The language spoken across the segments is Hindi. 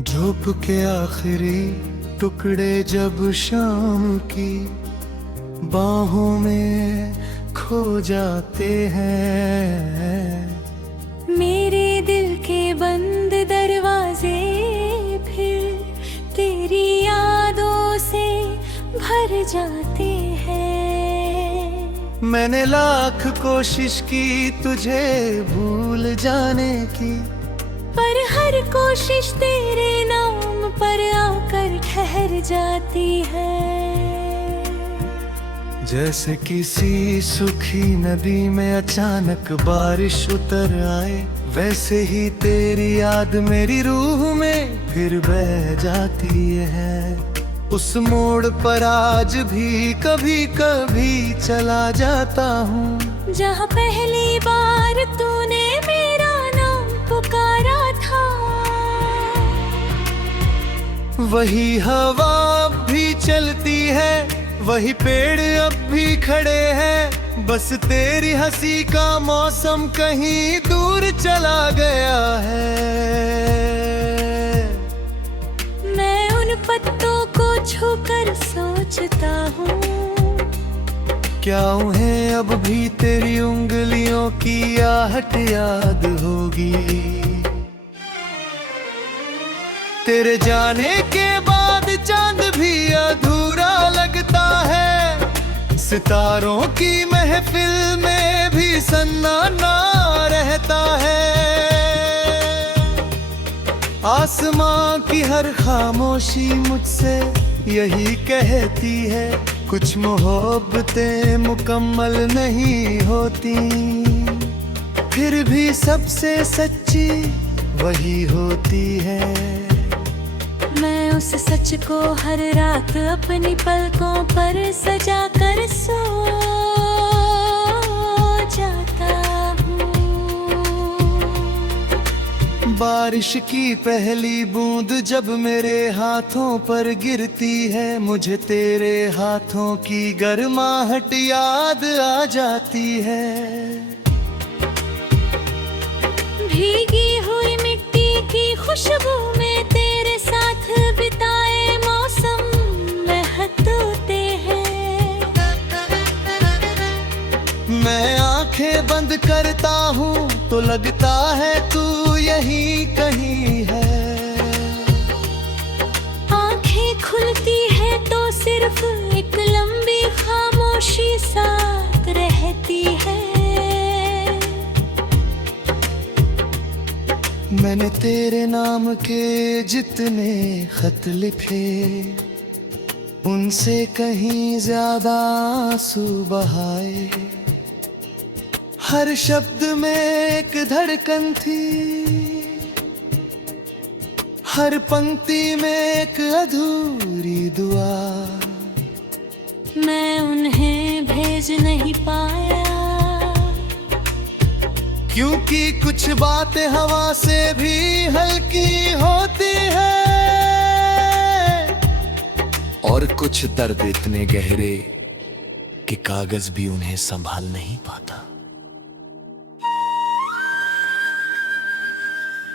धूप के आखिरी टुकड़े जब शाम की बाहों में खो जाते हैं, मेरे दिल के बंद दरवाजे फिर तेरी यादों से भर जाते हैं। मैंने लाख कोशिश की तुझे भूल जाने की, पर हर कोशिश तेरे नाम पर आकर ठहर जाती है। जैसे किसी सूखी नदी में अचानक बारिश उतर आए, वैसे ही तेरी याद मेरी रूह में फिर बह जाती है। उस मोड़ पर आज भी कभी कभी चला जाता हूँ, जहाँ पहली बार तूने मेरा नाम पुकारा था। वही हवा अब भी चलती है, वही पेड़ अब भी खड़े हैं, बस तेरी हंसी का मौसम कहीं दूर चला गया है। मैं उन पत्तों को छूकर सोचता हूँ, क्या उन्हें अब भी तेरी उंगलियों की आहट याद होगी। तेरे जाने के बाद चांद भी अधूरा लगता है, सितारों की महफिल में भी सन्नाटा रहता है। आसमां की हर खामोशी मुझसे यही कहती है, कुछ मोहब्बतें मुकम्मल नहीं होती, फिर भी सबसे सच्ची वही होती है। मैं उस सच को हर रात अपनी पलकों पर सजा कर सो जाता हूँ। बारिश की पहली बूंद जब मेरे हाथों पर गिरती है, मुझे तेरे हाथों की गर्माहट याद आ जाती है। भीगी हुई मिट्टी की खुशबू में तेरे साथ बिताए मौसम महक होते हैं। मैं आंखें बंद करता हूँ तो लगता है तू यहीं कहीं है, आंखें खुलती है तो सिर्फ एक लंबी खामोशी साथ रहती है। मैंने तेरे नाम के जितने खत लिखे, उनसे कहीं ज्यादा आंसू बहाए। हर शब्द में एक धड़कन थी, हर पंक्ति में एक अधूरी दुआ। मैं उन्हें भेज नहीं पाया, क्योंकि कुछ बातें हवा से भी हल्की होती है, और कुछ दर्द इतने गहरे कि कागज भी उन्हें संभाल नहीं पाता।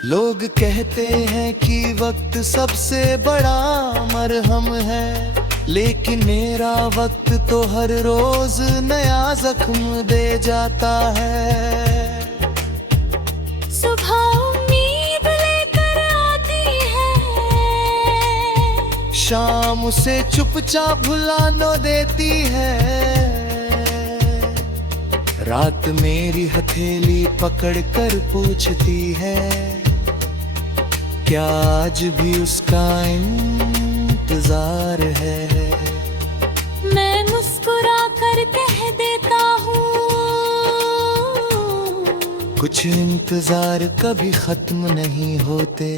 लोग कहते हैं कि वक्त सबसे बड़ा मरहम है, लेकिन मेरा वक्त तो हर रोज नया जख्म दे जाता है। सुबह उम्मीद लेकर आती है, शाम उसे चुपचाप भुला न देती है। रात मेरी हथेली पकड़ कर पूछती है, क्या आज भी उसका इंतजार है। मैं मुस्कुरा कर कह देता हूँ, कुछ इंतजार कभी खत्म नहीं होते।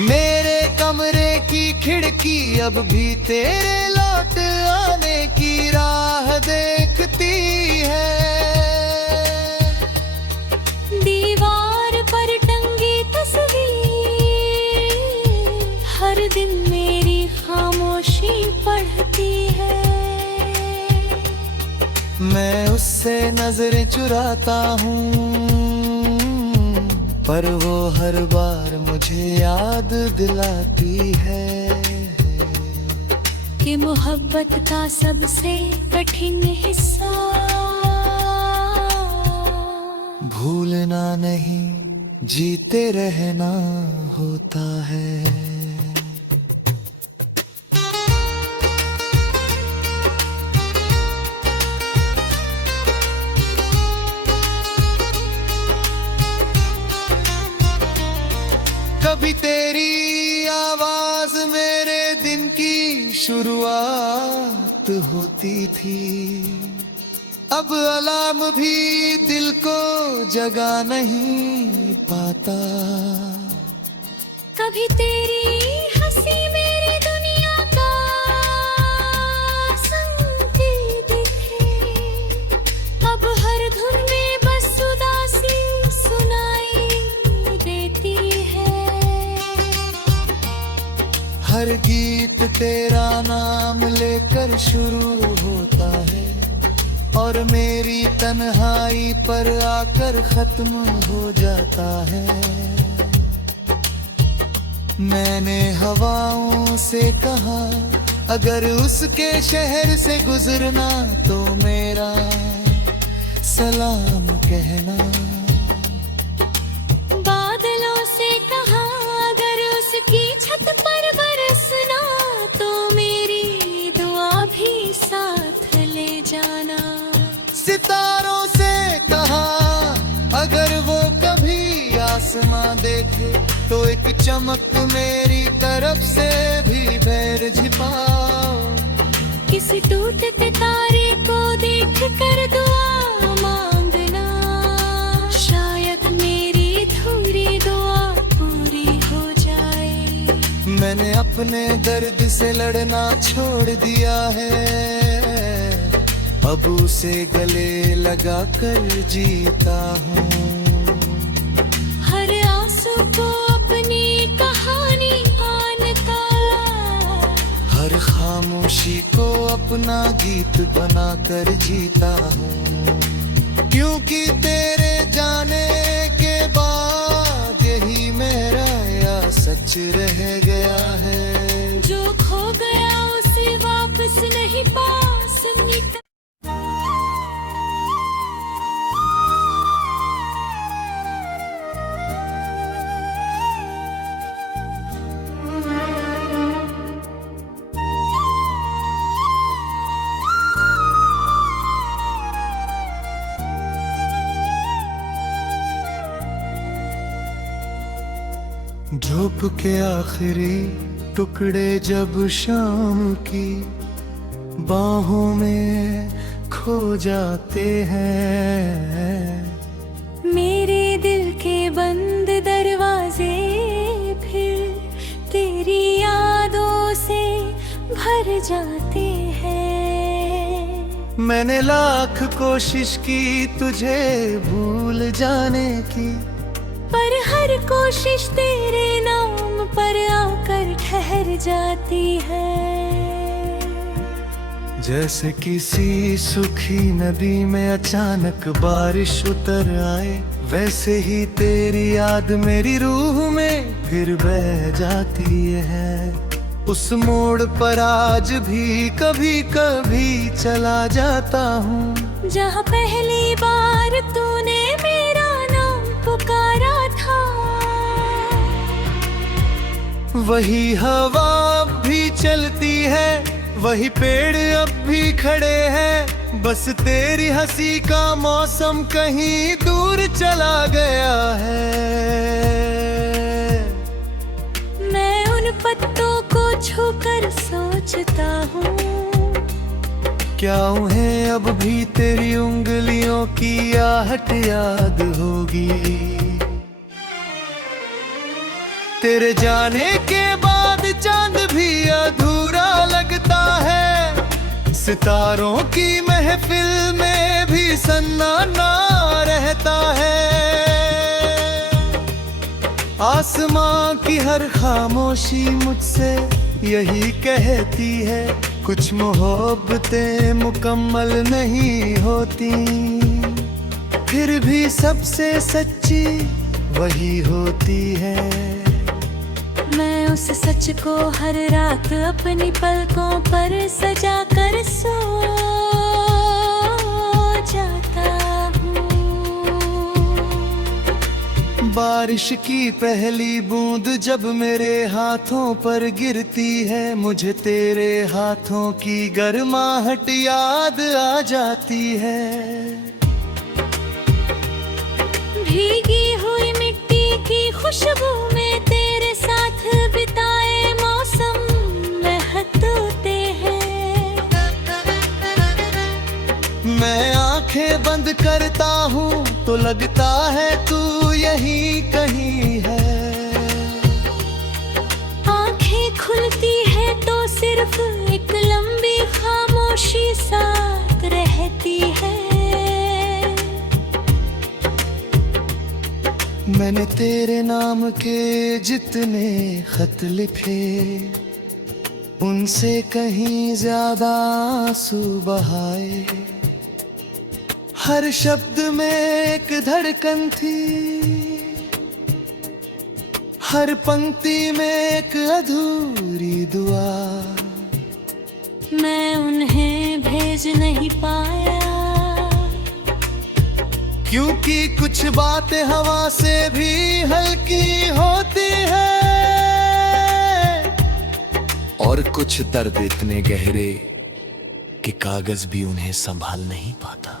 मेरे कमरे की खिड़की अब भी तेरे लौट आने की राह देखती है। दीवार पर टंगी तस्वीर हर दिन मेरी खामोशी पढ़ती है। मैं उससे नजरें चुराता हूँ, पर वो हर बार मुझे याद दिलाती है कि मोहब्बत का सबसे कठिन हिस्सा भूलना नहीं, जीते रहना होता है। कभी तेरी आवाज मेरे दिन की शुरुआत होती थी, अब अलार्म भी दिल को जगा नहीं पाता। कभी तेरी हंसी मेरी दुनिया का संगीत दिखे, अब हर धुन में बस उदासी सुनाई देती है। हर गीत तेरा नाम लेकर शुरू होता है और मेरी तन्हाई पर आकर खत्म हो जाता है। मैंने हवाओं से कहा अगर उसके शहर से गुजरना तो मेरा सलाम कहना। बादलों से कहा अगर उसकी छत पर बरसना तो मेरी दुआ भी साथ ले जाना। सितारों से कहा अगर वो कभी आसमां देखे तो एक चमक मेरी तरफ से भी पैर झिपाओ। किसी टूटते तारे को देख कर दुआ मांगना, शायद मेरी अधूरी दुआ पूरी हो जाए। मैंने अपने दर्द से लड़ना छोड़ दिया है, अब उसे गले लगा कर जीता हूँ। हर आंसू को अपनी कहानी आनता, हर खामोशी को अपना गीत बना कर जीता हूँ। क्योंकि तेरे जाने के बाद यही मेरा या सच रह गया है। जो खो गया उसे वापस नहीं पा सकता। धूप के आखिरी टुकड़े जब शाम की बाहों में खो जाते हैं, मेरे दिल के बंद दरवाजे फिर तेरी यादों से भर जाते हैं। मैंने लाख कोशिश की तुझे भूल जाने की, पर हर कोशिश तेरे नाम पर आकर ठहर जाती है। जैसे किसी सूखी नदी में अचानक बारिश उतर आए, वैसे ही तेरी याद मेरी रूह में फिर बह जाती है। उस मोड़ पर आज भी कभी कभी चला जाता हूँ, जहाँ पहली बार तूने मेरा नाम पुकारा था। वही हवा अब भी चलती है, वही पेड़ अब भी खड़े हैं, बस तेरी हंसी का मौसम कहीं दूर चला गया है। मैं उन पत्तों को छूकर सोचता हूँ, क्या उन्हें अब भी तेरी उंगलियों की आहट याद होगी। तेरे जाने के बाद चांद भी अधूरा लगता है, सितारों की महफिल में भी सन्नाटा रहता है। आसमां की हर खामोशी मुझसे यही कहती है, कुछ मोहब्बतें मुकम्मल नहीं होती, फिर भी सबसे सच्ची वही होती है। मैं उस सच को हर रात अपनी पलकों पर सजा कर सो जाता हूँ। बारिश की पहली बूंद जब मेरे हाथों पर गिरती है, मुझे तेरे हाथों की गर्माहट याद आ जाती है। भीगी हुई मिट्टी की खुशबू में तेरे साथ बिताए मौसम महक होते हैं। मैं आंखें बंद करता हूँ तो लगता है तू यहीं कहीं है। आंखें खुलती है तो सिर्फ एक लंबी खामोशी साथ रहती है। मैंने तेरे नाम के जितने खत लिखे, उनसे कहीं ज्यादा आंसू बहाए। हर शब्द में एक धड़कन थी, हर पंक्ति में एक अधूरी दुआ। मैं उन्हें भेज नहीं पाया, क्योंकि कुछ बातें हवा से भी हल्की होती है, और कुछ दर्द इतने गहरे कि कागज भी उन्हें संभाल नहीं पाता।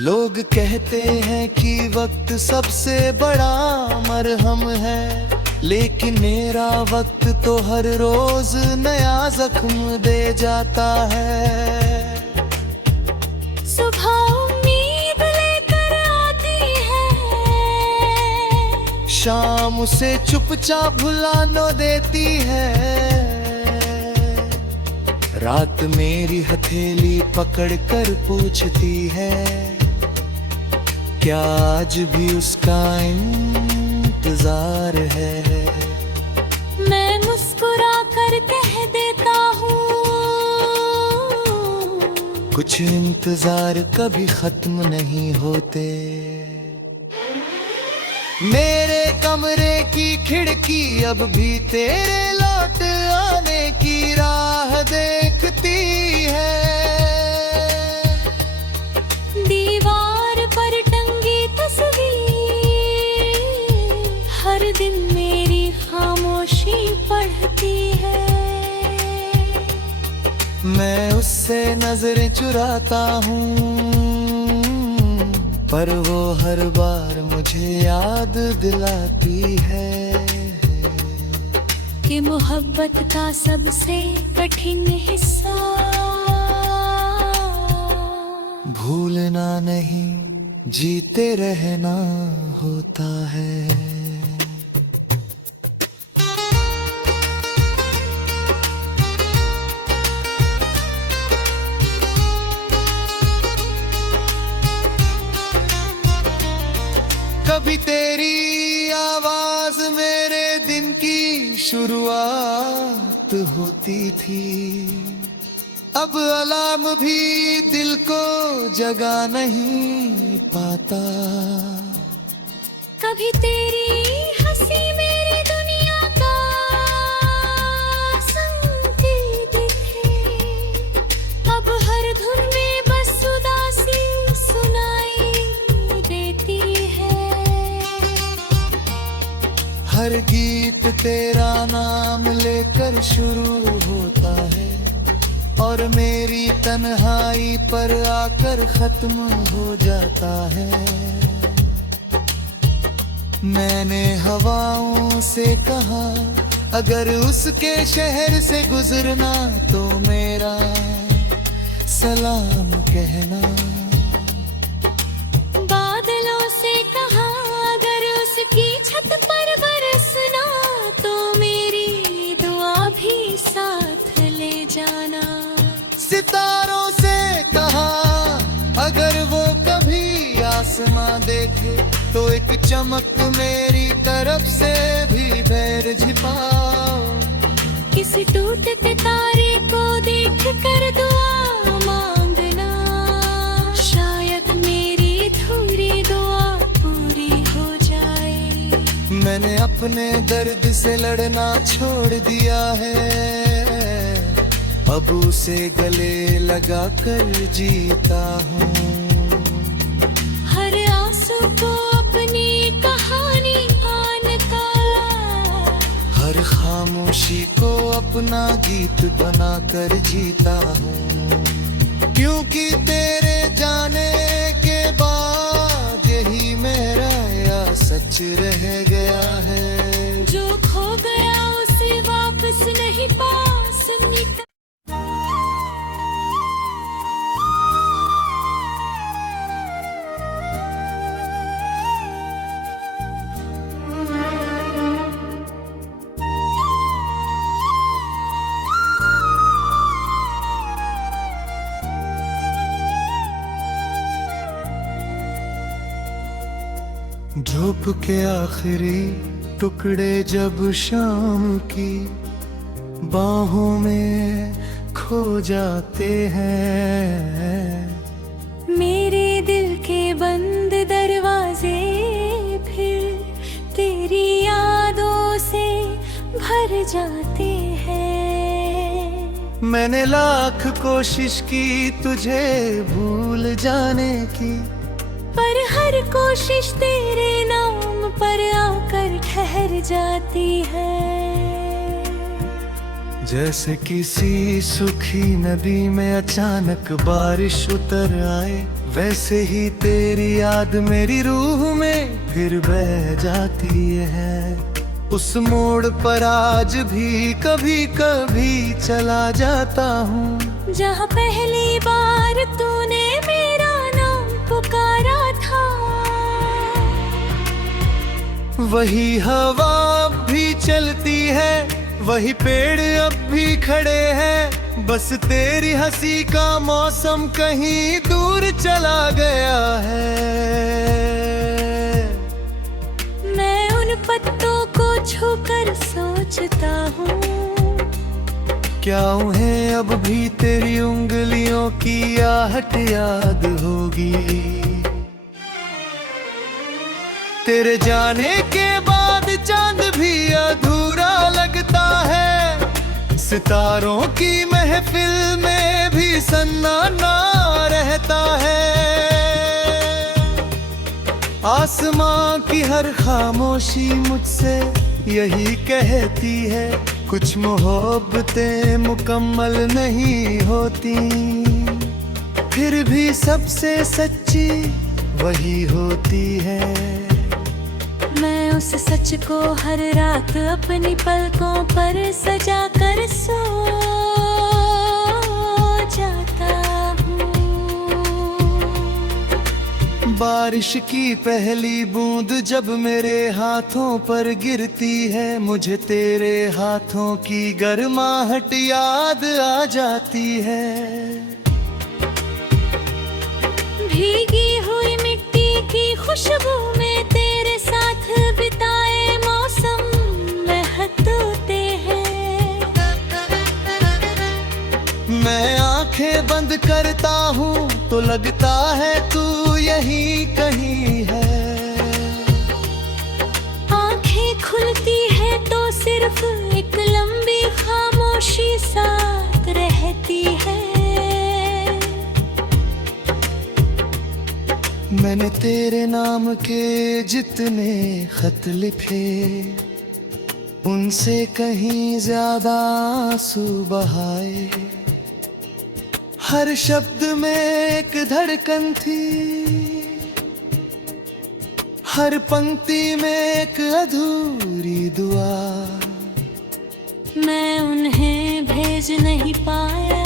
लोग कहते हैं कि वक्त सबसे बड़ा मरहम है, लेकिन मेरा वक्त तो हर रोज नया जख्म दे जाता है। सुबह उम्मीद लेकर आती है, शाम उसे चुपचाप भुला न देती है। रात मेरी हथेली पकड़ कर पूछती है, क्या आज भी उसका इंतजार है। मैं मुस्कुरा कर कह देता हूँ, कुछ इंतजार कभी खत्म नहीं होते। मेरे कमरे की खिड़की अब भी तेरे लौट आने की राह देखती है। दीवार पर टंगी तस्वीर हर दिन मेरी खामोशी पढ़ती है। मैं उससे नजरें चुराता हूँ, पर वो हर बार मुझे याद दिलाती है कि मोहब्बत का सबसे कठिन हिस्सा भूलना नहीं, जीते रहना होता है। कभी तेरी आवाज मेरे दिन की शुरुआत होती थी, अब अलार्म भी दिल को जगा नहीं पाता। कभी तेरी हंसी मेरी दुनिया का संगीत दिखे, अब हर धुन में बस उदासी सुनाई देती है। हर गीत तेरा नाम लेकर शुरू होता है, और मेरी तन्हाई पर आकर खत्म हो जाता है। मैंने हवाओं से कहा, अगर उसके शहर से गुजरना तो मेरा सलाम कहना। बादलों से कहा, अगर उसकी छत पर बरसना तो मेरी दुआ भी साथ ले जाना। सितारों से कहा, अगर वो कभी आसमां देखे तो एक चमक मेरी तरफ से भी पैर छिपाओ। किसी टूटते तारे को देख कर दुआ मांगना, शायद मेरी अपने दर्द से लड़ना छोड़ दिया है, अब उसे गले लगा कर जीता हूँ। हर आंसू को अपनी कहानी आनता, हर खामोशी को अपना गीत बना कर जीता हूँ। क्योंकि तेरे जाने के बाद यही मेरा या सच रह गया है। जो खो गया उसे वापस नहीं पा सकता। धूप के आखिरी टुकड़े जब शाम की बाहों में खो जाते हैं, मेरे दिल के बंद दरवाजे फिर तेरी यादों से भर जाते हैं। मैंने लाख कोशिश की तुझे भूल जाने की, पर हर कोशिश तेरे नाम पर आकर ठहर जाती है। जैसे किसी सूखी नदी में अचानक बारिश उतर आए, वैसे ही तेरी याद मेरी रूह में फिर बह जाती है। उस मोड़ पर आज भी कभी कभी चला जाता हूँ, जहाँ पहली बार तूने मेरा नाम पुकारा था। वही हवा अब भी चलती है, वही पेड़ अब भी खड़े हैं, बस तेरी हंसी का मौसम कहीं दूर चला गया है। मैं उन पत्तों को छूकर सोचता हूँ, क्या उन्हें अब भी तेरी उंगलियों की आहट याद होगी। तेरे जाने के बाद चांद भी अधूरा लगता है, सितारों की महफिल में भी सन्नाटा रहता है। आसमां की हर खामोशी मुझसे यही कहती है, कुछ मोहब्बतें मुकम्मल नहीं होती, फिर भी सबसे सच्ची वही होती है। मैं उस सच को हर रात अपनी पलकों पर सजा कर सो जाता हूँ। बारिश की पहली बूंद जब मेरे हाथों पर गिरती है, मुझे तेरे हाथों की गर्माहट याद आ जाती है। भीगी हुई मिट्टी की खुशबू में तेरे साथ बिताए मौसम महकते हैं। मैं आंखें बंद करता हूँ तो लगता है तू यहीं कहीं है, आंखें खुलती है तो सिर्फ एक लंबी खामोशी साथ रहती है। मैंने तेरे नाम के जितने खत लिखे, उनसे कहीं ज्यादा आंसू बहाए। हर शब्द में एक धड़कन थी, हर पंक्ति में एक अधूरी दुआ। मैं उन्हें भेज नहीं पाया,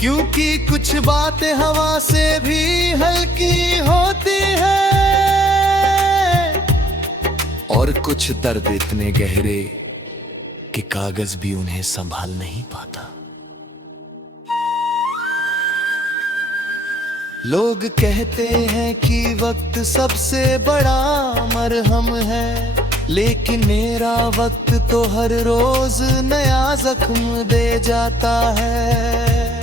क्योंकि कुछ बातें हवा से भी हल्की होती है, और कुछ दर्द इतने गहरे कि कागज भी उन्हें संभाल नहीं पाता। लोग कहते हैं कि वक्त सबसे बड़ा मरहम है, लेकिन मेरा वक्त तो हर रोज नया जख्म दे जाता है।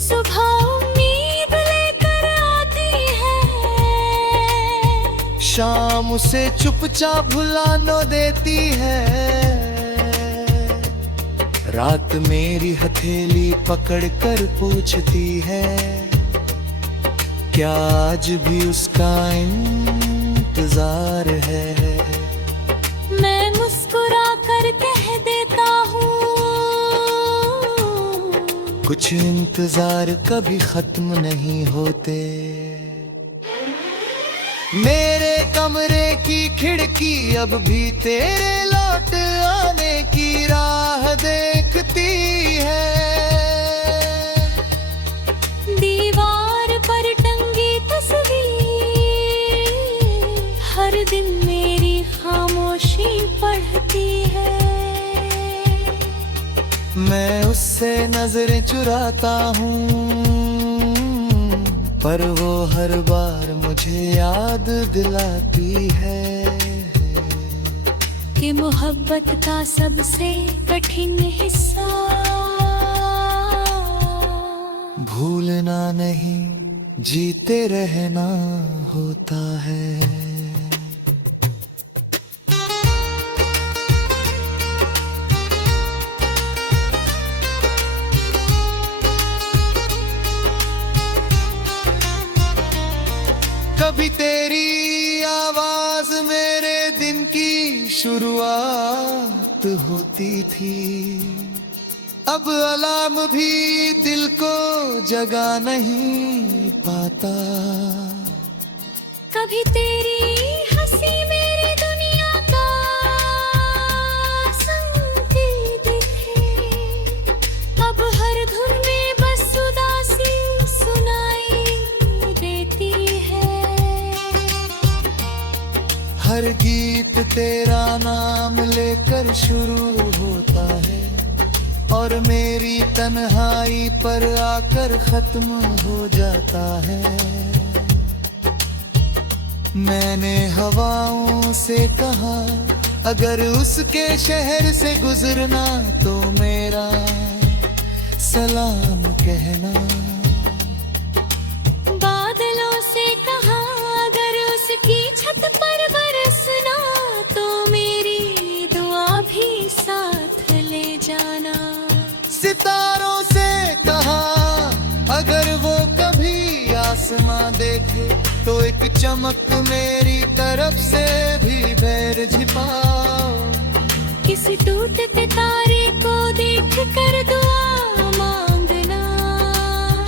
सुबह उम्मीद लेकर आती है, शाम उसे चुपचाप भुला न देती है। रात मेरी हथेली पकड़ कर पूछती है, क्या आज भी उसका इंतजार है। मैं मुस्कुरा कर कह देता हूँ, कुछ इंतजार कभी खत्म नहीं होते। मेरे कमरे की खिड़की अब भी तेरे लौट आने की राह देखती है। दीवार पर टंगी तस्वीर हर दिन मेरी खामोशी पढ़ती है। मैं उससे नजरें चुराता हूँ, पर वो हर बार मुझे याद दिलाती है कि मोहब्बत का सबसे कठिन हिस्सा भूलना नहीं, जीते रहना होता है। कभी तेरी आवाज मेरे दिन की शुरुआत होती थी, अब अलार्म भी दिल को जगा नहीं पाता। कभी तेरी हंसी मेरी दुनिया का संकेत है, अब हर धुन में बस उदासी सुनाई देती है। हर गीत तेरा नाम लेकर शुरू होता है और मेरी तन्हाई पर आकर खत्म हो जाता है। मैंने हवाओं से कहा, अगर उसके शहर से गुजरना तो मेरा सलाम कहना। बादलों से कहा, अगर उसकी छत पर बरसना तो मेरी दुआ भी साथ ले जाना। सितारों से कहा, अगर वो कभी आसमां देखे तो एक चमक मेरी तरफ से भी पैर छिपाओ। किस टूटते तारे को देख कर दुआ मांगना,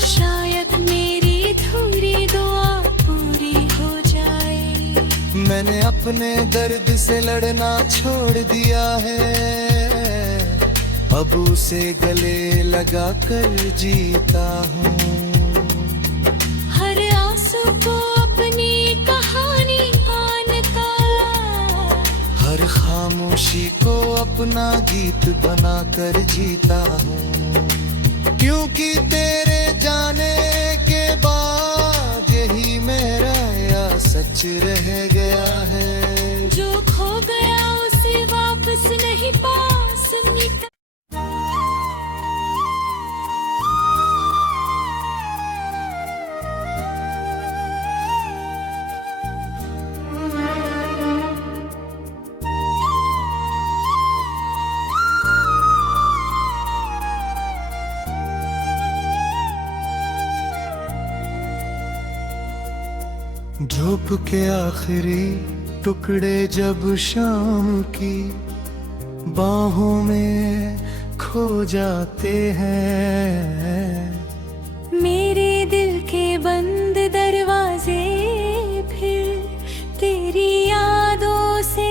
शायद मेरी अधूरी दुआ पूरी हो जाए। मैंने अपने दर्द से लड़ना छोड़ दिया है, अब उसे गले लगा कर जीता हूँ। हर आंसू को अपनी कहानी आनता, हर खामोशी को अपना गीत बना कर जीता हूँ। क्योंकि तेरे जाने के बाद यही मेरा या सच रह गया है। जो खो गया उसे वापस नहीं पा सकता। धूप के आखिरी टुकड़े जब शाम की बाहों में खो जाते हैं, मेरे दिल के बंद दरवाजे फिर तेरी यादों से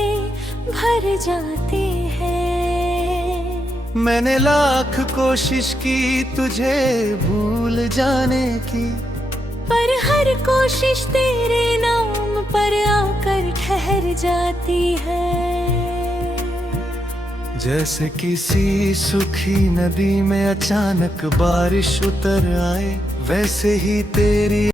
भर जाते हैं। मैंने लाख कोशिश की तुझे भूल जाने की, पर हर कोशिश तेरे नाम पर आकर ठहर जाती है। जैसे किसी सूखी नदी में अचानक बारिश उतर आए, वैसे ही तेरी